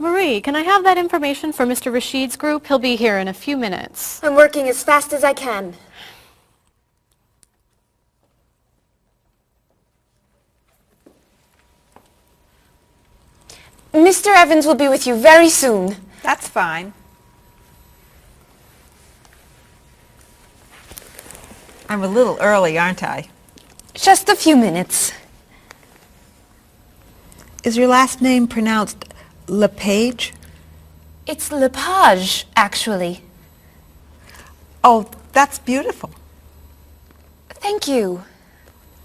Marie, can I have that information for Mr. Rashid's group? He'll be here in a few minutes. I'm working as fast as I can. Mr. Evans will be with you very soon. That's fine. I'm a little early, aren't I? Just a few minutes. Is your last name pronounced LePage? It's Lepage, actually. Oh, that's beautiful. Thank you.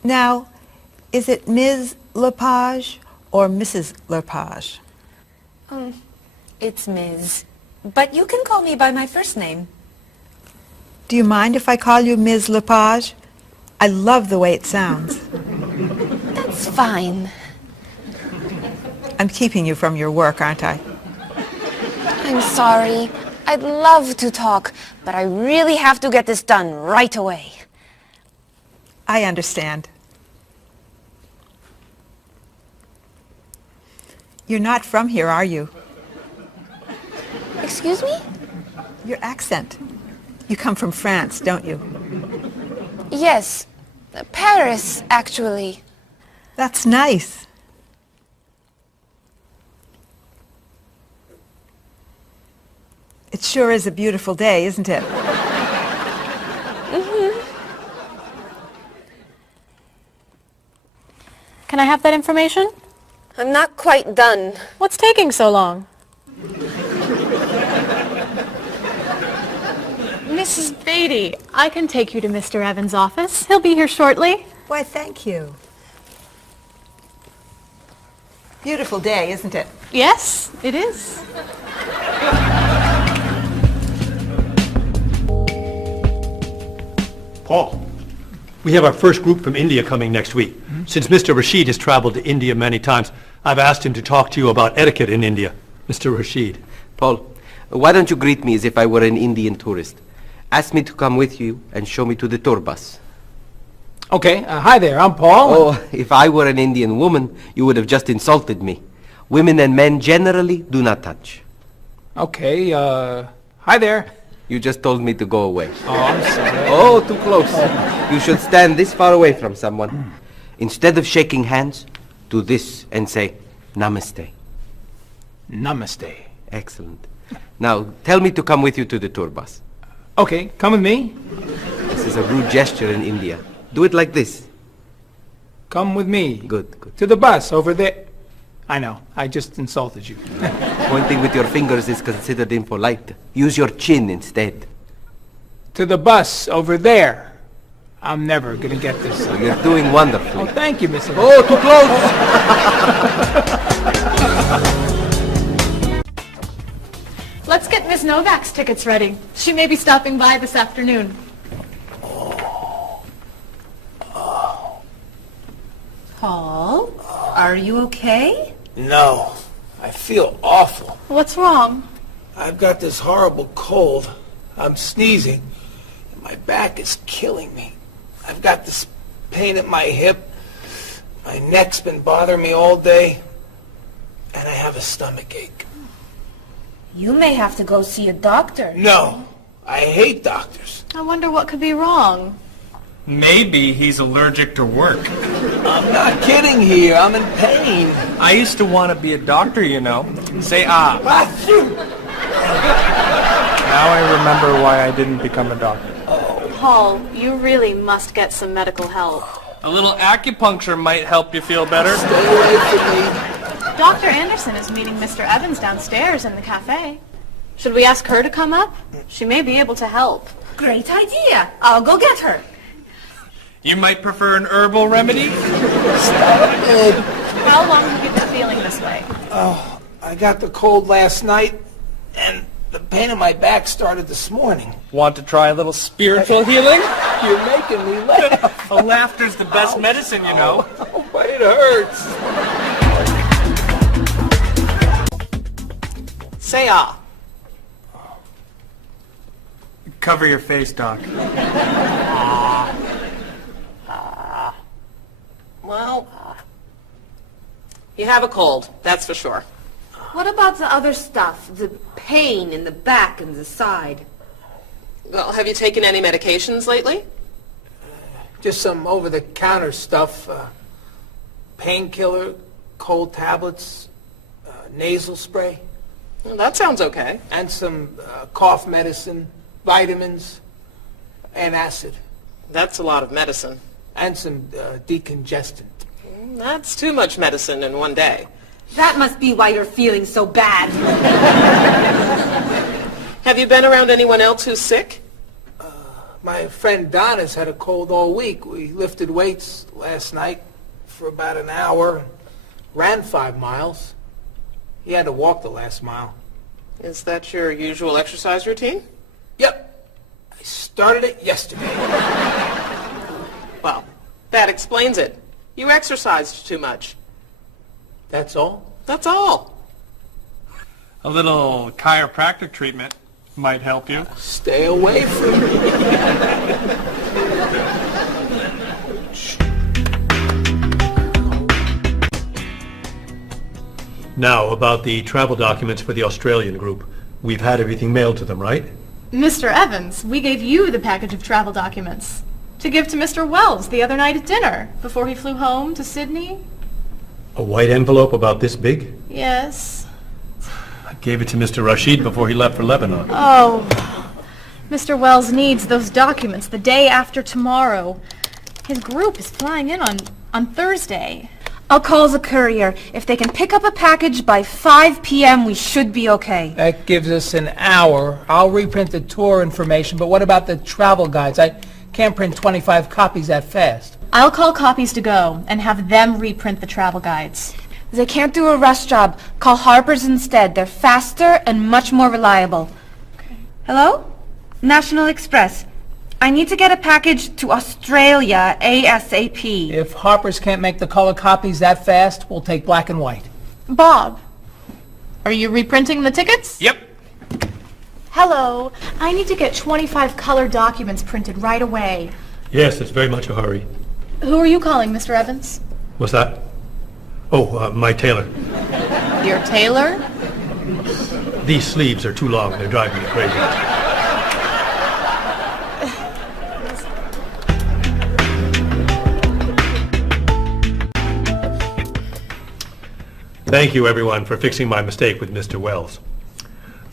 Now, is it Ms. Lepage or Mrs. Lepage? It's Ms. But you can call me by my first name. Do you mind if I call you Ms. Lepage? I love the way it sounds. That's fine. I'm keeping you from your work, aren't I? I'm sorry. I'd love to talk, but I really have to get this done right away. I understand. You're not from here, are you? Excuse me? Your accent. You come from France, don't you? Yes. Paris, actually. That's nice. It sure is a beautiful day, isn't it? Can I have that information? I'm not quite done. What's taking so long? Mrs. Beatty, I can take you to Mr. Evans' office. He'll be here shortly. Why, thank you. Beautiful day, isn't it? Yes, it is. Paul, we have our first group from India coming next week. Since Mr. Rashid has traveled to India many times, I've asked him to talk to you about etiquette in India. Mr. Rashid. Paul, why don't you greet me as if I were an Indian tourist? Ask me to come with you and show me to the tour bus. Okay, hi there, I'm Paul. Oh, if I were an Indian woman, you would have just insulted me. Women and men generally do not touch. Okay, hi there. You just told me to go away. Oh, I'm sorry. Oh, too close. You should stand this far away from someone. Instead of shaking hands, do this and say, Namaste. Namaste. Excellent. Now, tell me to come with you to the tour bus. Okay, come with me. This is a rude gesture in India. Do it like this. Come with me. Good, good. To the bus over there. I know, I just insulted you. Pointing with your fingers is considered impolite. Use your chin instead. To the bus over there. I'm never gonna get this. You're doing wonderfully. Oh, thank you, Mr. Oh, too close! Let's get Miss Novak's tickets ready. She may be stopping by this afternoon. Paul, are you okay? No, I feel awful. What's wrong? I've got this horrible cold. I'm sneezing, and my back is killing me. I've got this pain at my hip. My neck's been bothering me all day, and I have a stomach ache. You may have to go see a doctor. No, I hate doctors. I wonder what could be wrong. Maybe he's allergic to work. I'm not kidding here. I'm in pain. I used to want to be a doctor, you know. Say ah. Achoo! Now I remember why I didn't become a doctor. Paul, you really must get some medical help. A little acupuncture might help you feel better. Stay away from me. Dr. Anderson is meeting Mr. Evans downstairs in the cafe. Should we ask her to come up? She may be able to help. Great idea. I'll go get her. You might prefer an herbal remedy? Stop it. How long have you been feeling this way? Oh, I got the cold last night, and the pain in my back started this morning. Want to try a little spiritual healing? You're making me laugh. Oh, laughter's the best medicine, you know. Oh, but it hurts. Say ah. Cover your face, Doc. Well, you have a cold, that's for sure. What about the other stuff? The pain in the back and the side? Well, have you taken any medications lately? Just some over-the-counter stuff. Painkiller, cold tablets, nasal spray. Well, that sounds okay. And some cough medicine, vitamins, antacid. That's a lot of medicine. And some decongestant. That's too much medicine in one day. That must be why you're feeling so bad. Have you been around anyone else who's sick? My friend Don has had a cold all week. We lifted weights last night for about an hour, ran 5 miles. He had to walk the last mile. Is that your usual exercise routine? Yep. I started it yesterday. Well, that explains it. You exercised too much. That's all? That's all. A little chiropractic treatment might help you. Stay away from me. Now, about the travel documents for the Australian group. We've had everything mailed to them, right? Mr. Evans, we gave you the package of travel documents to give to Mr. Wells the other night at dinner before he flew home to Sydney. A white envelope about this big? Yes. I gave it to Mr. Rashid before he left for Lebanon. Oh, Mr. Wells needs those documents the day after tomorrow. His group is flying in on Thursday. I'll call the courier. If they can pick up a package by 5 p.m., we should be okay. That gives us an hour. I'll reprint the tour information, but what about the travel guides? I can't print 25 copies that fast. I'll call Copies to Go and have them reprint the travel guides. They can't do a rush job. Call Harper's instead. They're faster and much more reliable. Okay. Hello? National Express. I need to get a package to Australia ASAP. If Harper's can't make the color copies that fast, we'll take black and white. Bob, are you reprinting the tickets? Yep. Hello. I need to get 25 color documents printed right away. Yes, it's very much a hurry. Who are you calling, Mr. Evans? What's that? Oh, my tailor. Your tailor? These sleeves are too long. They're driving me crazy. Thank you, everyone, for fixing my mistake with Mr. Wells.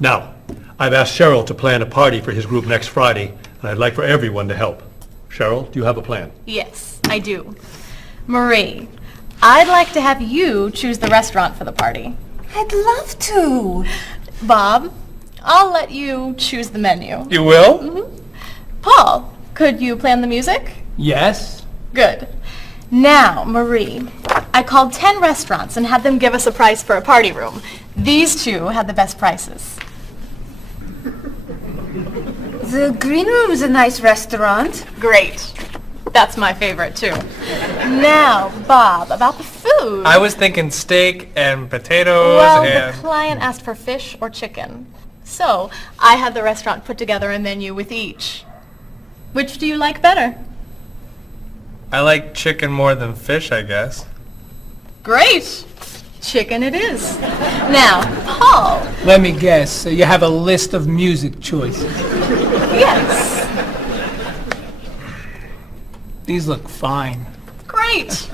Now, I've asked Cheryl to plan a party for his group next Friday, and I'd like for everyone to help. Cheryl, do you have a plan? Yes, I do. Marie, I'd like to have you choose the restaurant for the party. I'd love to. Bob, I'll let you choose the menu. You will? Mm-hmm. Paul, could you plan the music? Yes? Good. Now, Marie, I called 10 restaurants and had them give us a price for a party room. These two had the best prices. The Green Room's a nice restaurant. Great. That's my favorite, too. Now, Bob, about the food. I was thinking steak and potatoes Well, and... the client asked for fish or chicken. So, I had the restaurant put together a menu with each. Which do you like better? I like chicken more than fish, I guess. Great. Chicken it is. Now, Paul. Let me guess. You have a list of music choices. Yes. These look fine. Great.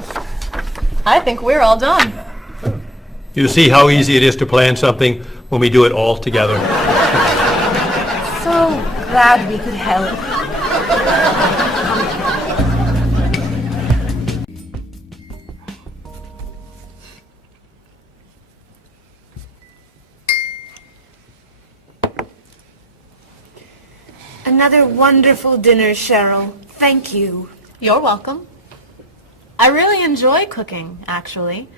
I think we're all done. You see how easy it is to plan something when we do it all together? So glad we could help. Another wonderful dinner, Cheryl. Thank you. You're welcome. I really enjoy cooking, actually.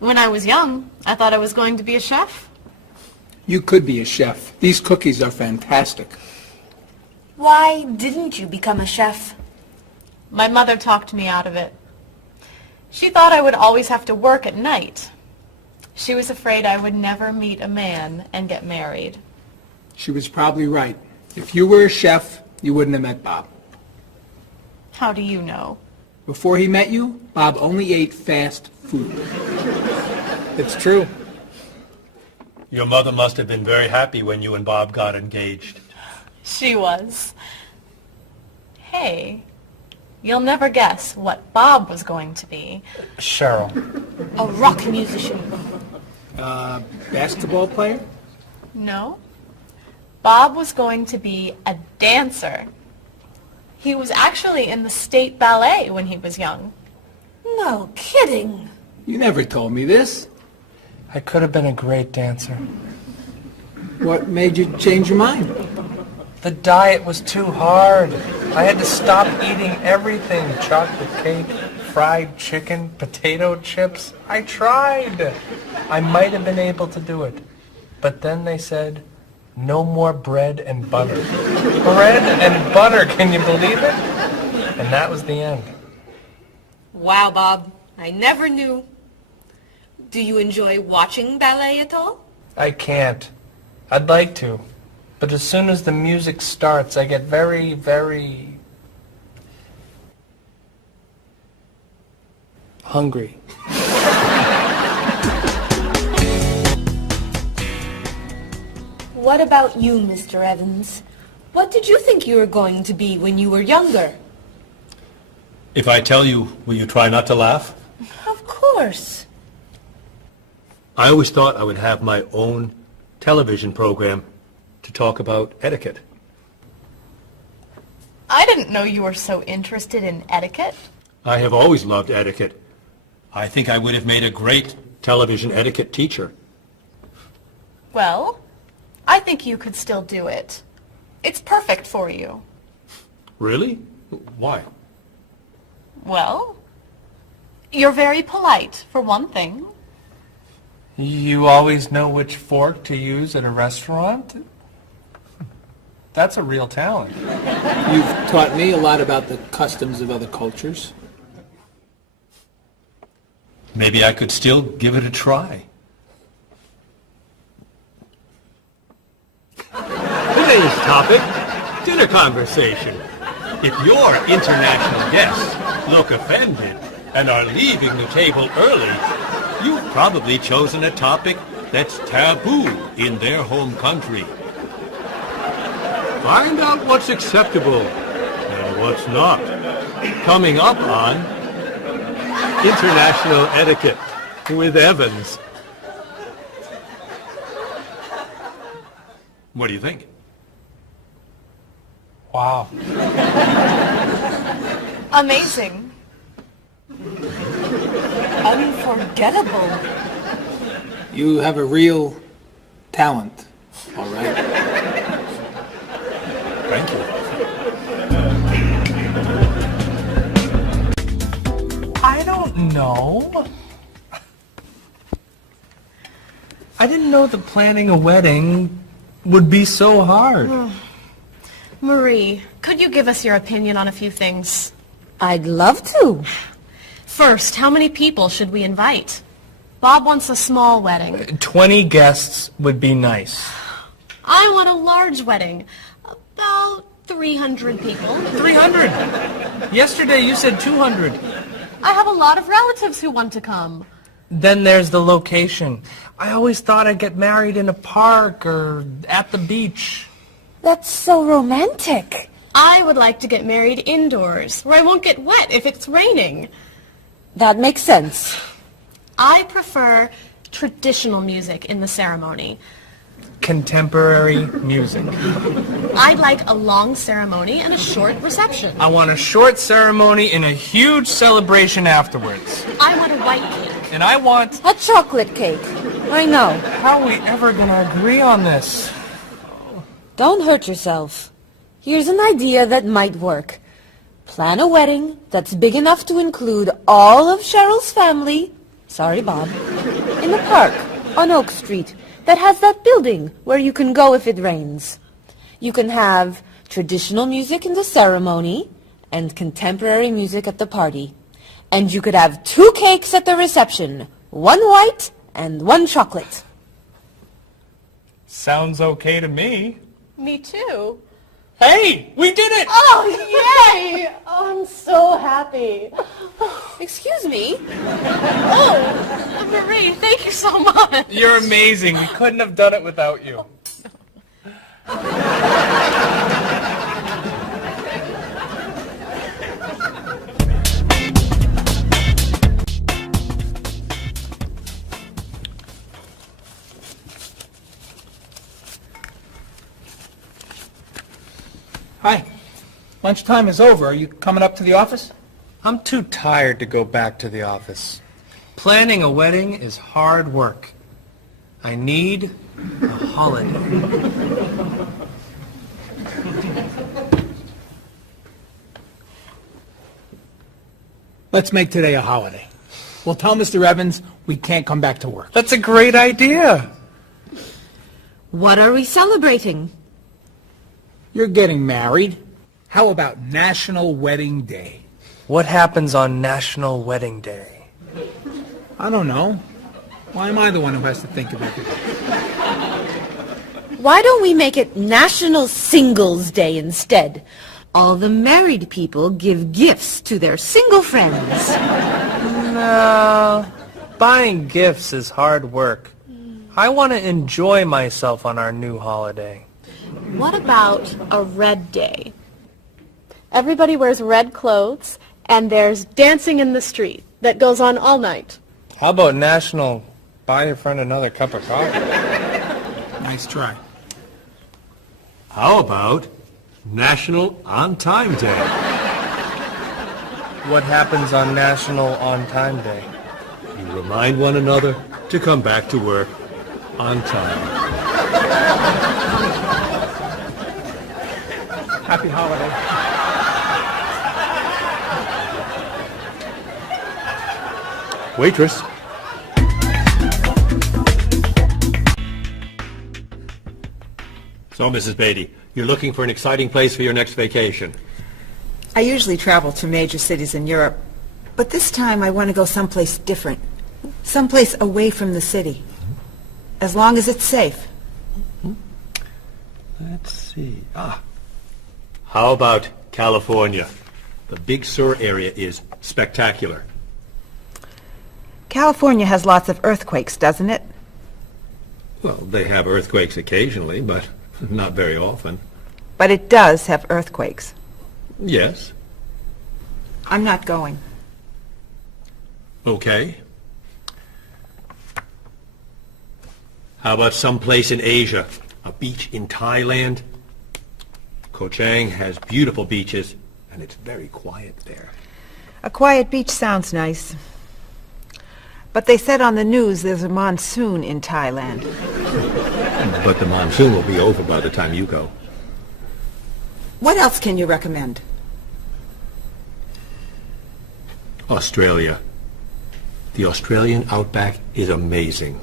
When I was young, I thought I was going to be a chef. You could be a chef. These cookies are fantastic. Why didn't you become a chef? My mother talked me out of it. She thought I would always have to work at night. She was afraid I would never meet a man and get married. She was probably right. If you were a chef, you wouldn't have met Bob. How do you know? Before he met you, Bob only ate fast food. It's true. Your mother must have been very happy when you and Bob got engaged. She was. Hey, you'll never guess what Bob was going to be. Cheryl. A rock musician. Basketball player? No. Bob was going to be a dancer. He was actually in the state ballet when he was young. No kidding. You never told me this. I could have been a great dancer. What made you change your mind? The diet was too hard. I had to stop eating everything. Chocolate cake, fried chicken, potato chips. I tried. I might have been able to do it. But then they said, no more bread and butter. Bread and butter, can you believe it? And that was the end. Wow, Bob. I never knew. Do you enjoy watching ballet at all? I can't. I'd like to. But as soon as the music starts, I get very, very hungry. What about you, Mr. Evans? What did you think you were going to be when you were younger? If I tell you, will you try not to laugh? Of course. I always thought I would have my own television program to talk about etiquette. I didn't know you were so interested in etiquette. I have always loved etiquette. I think I would have made a great television etiquette teacher. Well, I think you could still do it. It's perfect for you. Really? Why? Well, you're very polite, for one thing. You always know which fork to use at a restaurant? That's a real talent. You've taught me a lot about the customs of other cultures. Maybe I could still give it a try. Today's topic, dinner conversation. If your international guests look offended and are leaving the table early, you've probably chosen a topic that's taboo in their home country. Find out what's acceptable and what's not. Coming up on International Etiquette with Evans. What do you think? Wow. Amazing. Unforgettable. You have a real talent, all right? Thank you. I don't know. I didn't know that planning a wedding would be so hard. Marie, could you give us your opinion on a few things? I'd love to. First, how many people should we invite? Bob wants a small wedding. 20 guests would be nice. I want a large wedding. About 300 people. 300. Yesterday you said 200. I have a lot of relatives who want to come. Then there's the location. I always thought I'd get married in a park or at the beach. That's so romantic. I would like to get married indoors, where I won't get wet if it's raining. That makes sense. I prefer traditional music in the ceremony. Contemporary music. I'd like a long ceremony and a short reception. I want a short ceremony and a huge celebration afterwards. I want a white cake. And I want... A chocolate cake. I know. How are we ever gonna agree on this? Don't hurt yourself. Here's an idea that might work. Plan a wedding that's big enough to include all of Cheryl's family, sorry Bob, in a park on Oak Street that has that building where you can go if it rains. You can have traditional music in the ceremony and contemporary music at the party. And you could have 2 cakes at the reception, 1 white and 1 chocolate. Sounds okay to me. Me too. Hey, we did it! Oh, yay! Oh, I'm so happy. Excuse me? Oh, Marie, thank Thank you so much. You're amazing. We couldn't have done it without you. Hi. Lunchtime is over. Are you coming up to the office? I'm too tired to go back to the office. Planning a wedding is hard work. I need a holiday. Let's make today a holiday. We'll tell Mr. Evans we can't come back to work. That's a great idea. What are we celebrating? You're getting married. How about National Wedding Day? What happens on National Wedding Day? I don't know. Why am I the one who has to think of everything? Why don't we make it National Singles Day instead? All the married people give gifts to their single friends. No, buying gifts is hard work. I want to enjoy myself on our new holiday. What about a red day? Everybody wears red clothes, and there's dancing in the street that goes on all night. How about National Buy Your Friend Another Cup of Coffee? Nice try. How about National On Time Day? What happens on National On Time Day? You remind one another to come back to work on time. Happy holiday. Waitress. So, Mrs. Beatty, you're looking for an exciting place for your next vacation. I usually travel to major cities in Europe, but this time I want to go someplace different. Someplace away from the city. As long as it's safe. Let's see. How about California? The Big Sur area is spectacular. California has lots of earthquakes, doesn't it? Well, they have earthquakes occasionally, but not very often. But it does have earthquakes. Yes. I'm not going. Okay. How about someplace in Asia? A beach in Thailand? Koh Chang has beautiful beaches, and it's very quiet there. A quiet beach sounds nice. But they said on the news there's a monsoon in Thailand. But the monsoon will be over by the time you go. What else can you recommend? Australia. The Australian outback is amazing.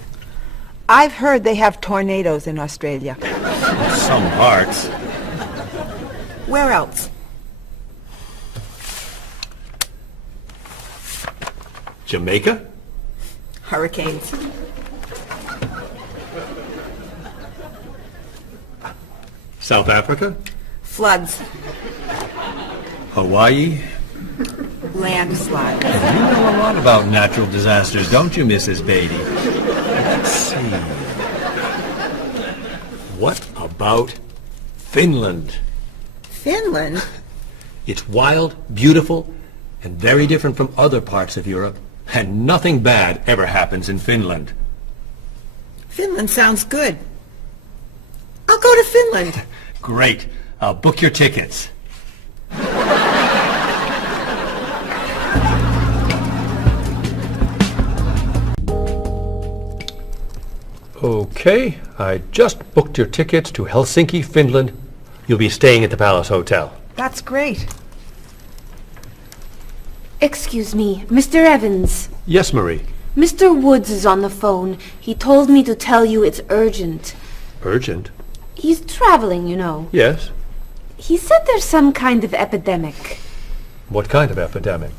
I've heard they have tornadoes in Australia. Some parts. Where else? Jamaica? Hurricanes. South Africa? Floods. Hawaii? Landslides. You know a lot about natural disasters, don't you, Mrs. Beatty? Let's see. What about Finland? Finland? It's wild, beautiful, and very different from other parts of Europe. And nothing bad ever happens in Finland. Finland sounds good. I'll go to Finland. Great. I'll book your tickets. Okay, I just booked your tickets to Helsinki, Finland. You'll be staying at the Palace Hotel. That's great. Excuse me, Mr. Evans. Yes, Marie. Mr. Woods is on the phone. He told me to tell you it's urgent. Urgent? He's traveling, you know. Yes. He said there's some kind of epidemic. What kind of epidemic?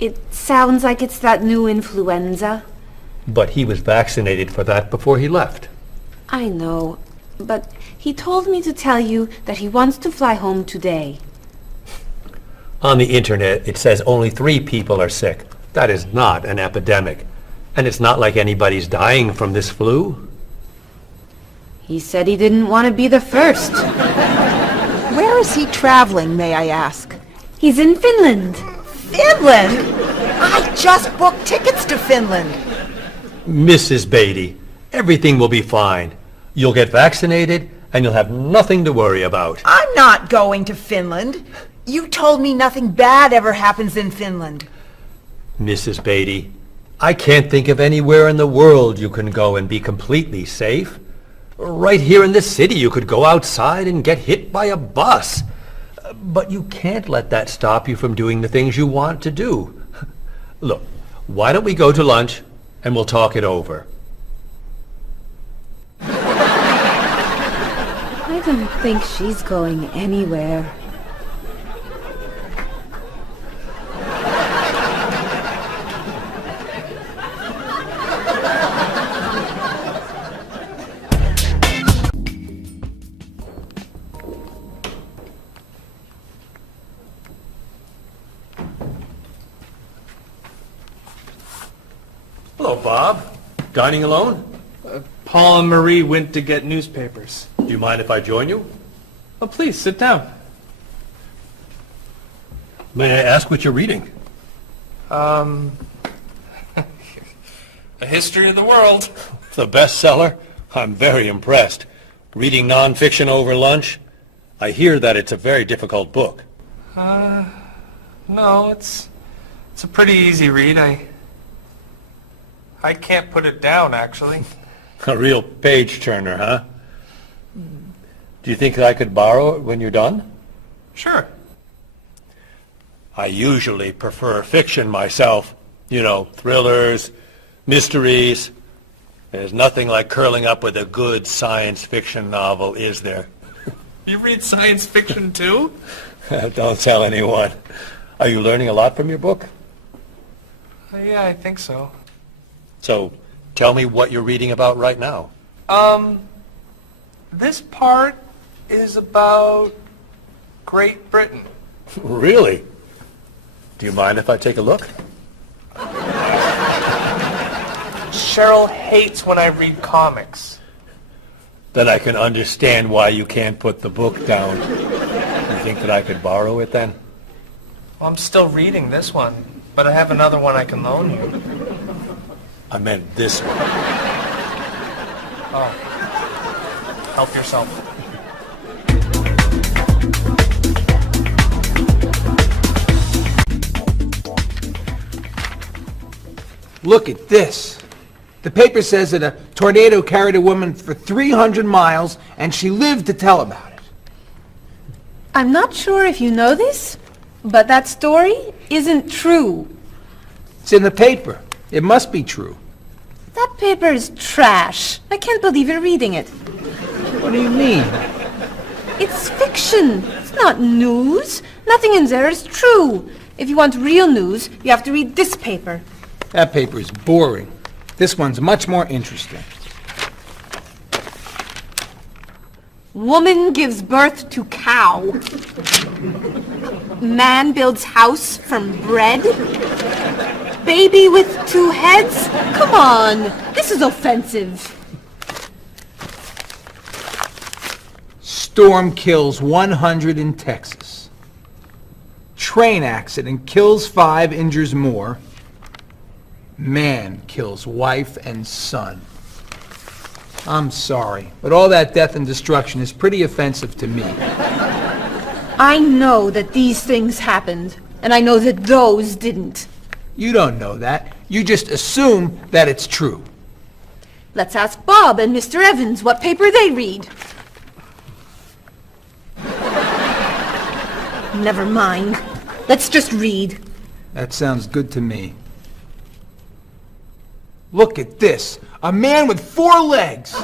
It sounds like it's that new influenza. But he was vaccinated for that before he left. I know, but he told me to tell you that he wants to fly home today. On the internet, it says only 3 people are sick. That is not an epidemic. And it's not like anybody's dying from this flu. He said he didn't want to be the first. Where is he traveling, may I ask? He's in Finland. Finland? I just booked tickets to Finland. Mrs. Beatty, everything will be fine. You'll get vaccinated, and you'll have nothing to worry about. I'm not going to Finland. You told me nothing bad ever happens in Finland. Mrs. Beatty, I can't think of anywhere in the world you can go and be completely safe. Right here in this city, you could go outside and get hit by a bus. But you can't let that stop you from doing the things you want to do. Look, why don't we go to lunch and we'll talk it over? I don't think she's going anywhere. Hello, Bob. Dining alone? Paul and Marie went to get newspapers. Do you mind if I join you? Oh, please, sit down. May I ask what you're reading? A history of the world. The bestseller? I'm very impressed. Reading nonfiction over lunch? I hear that it's a very difficult book. No, it's a pretty easy read. I can't put it down, actually. A real page-turner, huh? Do you think I could borrow it when you're done? Sure. I usually prefer fiction myself. You know, thrillers, mysteries. There's nothing like curling up with a good science fiction novel, is there? You read science fiction, too? Don't tell anyone. Are you learning a lot from your book? Yeah, I think so. So, tell me what you're reading about right now. This part is about Great Britain. Really? Do you mind if I take a look? Cheryl hates when I read comics. Then I can understand why you can't put the book down. You think that I could borrow it then? Well, I'm still reading this one, but I have another one I can loan you. I meant this one. Oh. Help yourself. Look at this. The paper says that a tornado carried a woman for 300 miles, and she lived to tell about it. I'm not sure if you know this, but that story isn't true. It's in the paper. It must be true. That paper is trash. I can't believe you're reading it. What do you mean? It's fiction. It's not news. Nothing in there is true. If you want real news, you have to read this paper. That paper is boring. This one's much more interesting. Woman gives birth to cow. Man builds house from bread. Baby with 2 heads? Come on, this is offensive. Storm kills 100 in Texas. Train accident kills 5, injures more. Man kills wife and son. I'm sorry, but all that death and destruction is pretty offensive to me. I know that these things happened, and I know that those didn't. You don't know that. You just assume that it's true. Let's ask Bob and Mr. Evans what paper they read. Never mind. Let's just read. That sounds good to me. Look at this. A man with 4 legs.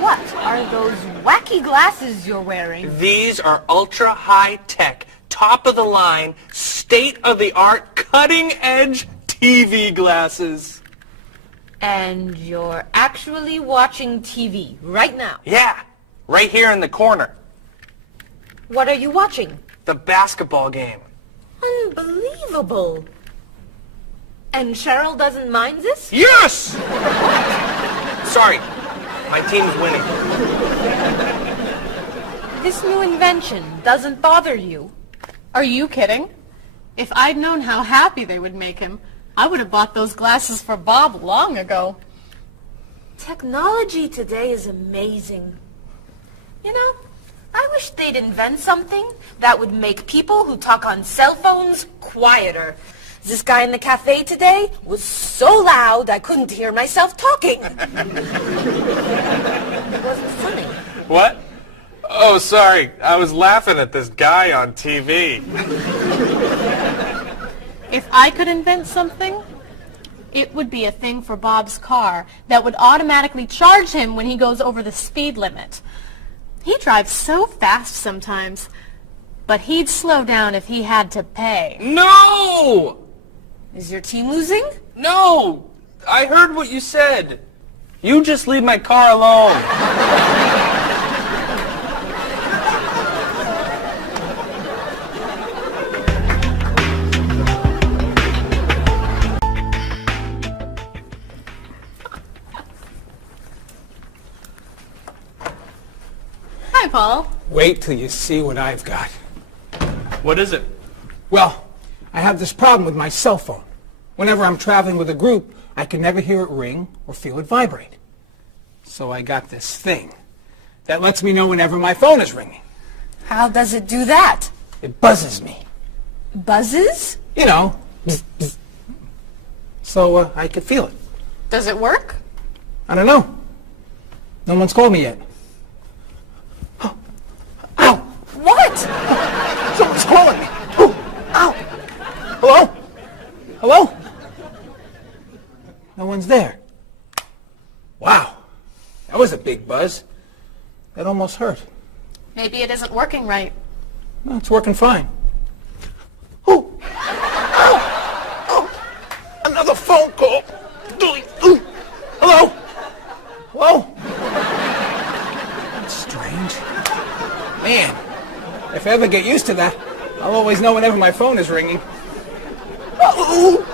What are those wacky glasses you're wearing? These are ultra high tech, top of the line, state of the art, cutting edge TV glasses. And you're actually watching TV right now. Yeah, right here in the corner. What are you watching? The basketball game. Unbelievable. And Cheryl doesn't mind this? Yes! Sorry, my team's winning. This new invention doesn't bother you. Are you kidding? If I'd known how happy they would make him, I would have bought those glasses for Bob long ago. Technology today is amazing. You know, I wish they'd invent something that would make people who talk on cell phones quieter. This guy in the cafe today was so loud I couldn't hear myself talking. It wasn't funny. What? Oh, sorry. I was laughing at this guy on TV. If I could invent something, it would be a thing for Bob's car that would automatically charge him when he goes over the speed limit. He drives so fast sometimes, but he'd slow down if he had to pay. No! Is your team losing? No! I heard what you said. You just leave my car alone. Hi, Paul. Wait till you see what I've got. What is it? Well, I have this problem with my cell phone. Whenever I'm traveling with a group, I can never hear it ring or feel it vibrate. So I got this thing that lets me know whenever my phone is ringing. How does it do that? It buzzes me. Buzzes? You know, bzz, bzz. So I could feel it. Does it work? I don't know. No one's called me yet. Ow! What? Someone's calling me. Oh, ow! Hello? Hello? No one's there. Wow. That was a big buzz. That almost hurt. Maybe it isn't working right. No, it's working fine. Oh! Ow! Oh! Another phone call. Ooh. Hello? Hello? That's strange. Man, if I ever get used to that, I'll always know whenever my phone is ringing. Oh!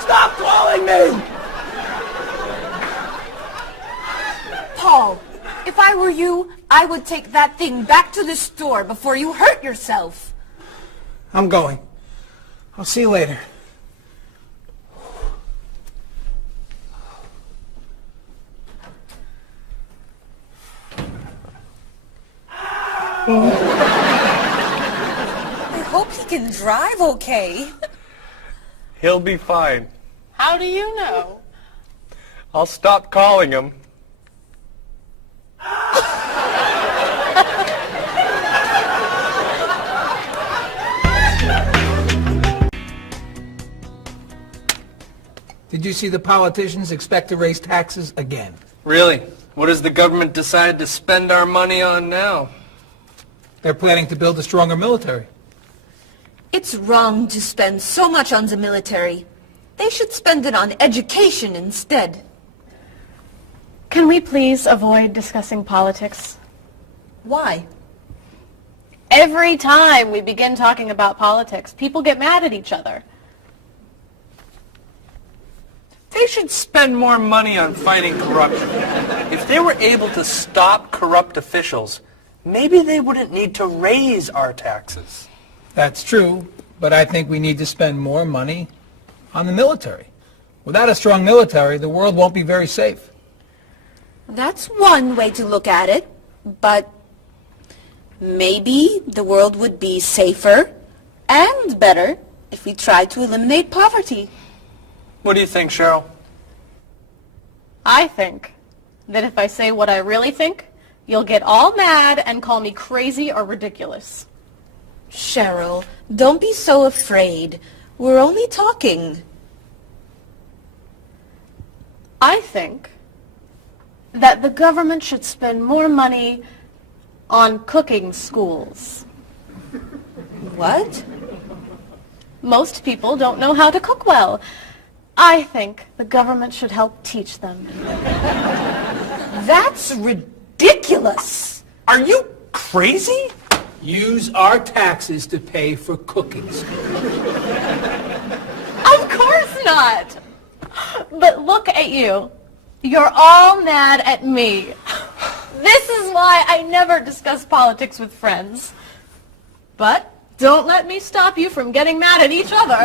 Stop calling me! Paul, if I were you, I would take that thing back to the store before you hurt yourself. I'm going. I'll see you later. I hope he can drive okay. He'll be fine. How do you know? I'll stop calling him. Did you see the politicians expect to raise taxes again? Really? What has the government decided to spend our money on now? They're planning to build a stronger military. It's wrong to spend so much on the military. They should spend it on education instead. Can we please avoid discussing politics? Why? Every time we begin talking about politics, people get mad at each other. They should spend more money on fighting corruption. If they were able to stop corrupt officials, maybe they wouldn't need to raise our taxes. That's true, but I think we need to spend more money on the military. Without a strong military, the world won't be very safe. That's one way to look at it, but maybe the world would be safer and better if we tried to eliminate poverty. What do you think, Cheryl? I think that if I say what I really think, you'll get all mad and call me crazy or ridiculous. Cheryl, don't be so afraid. We're only talking. I think that the government should spend more money on cooking schools. What? Most people don't know how to cook well. I think the government should help teach them. That's ridiculous. Are you crazy? Use our taxes to pay for cooking school. Of course not. But look at you. You're all mad at me. This is why I never discuss politics with friends. But don't let me stop you from getting mad at each other.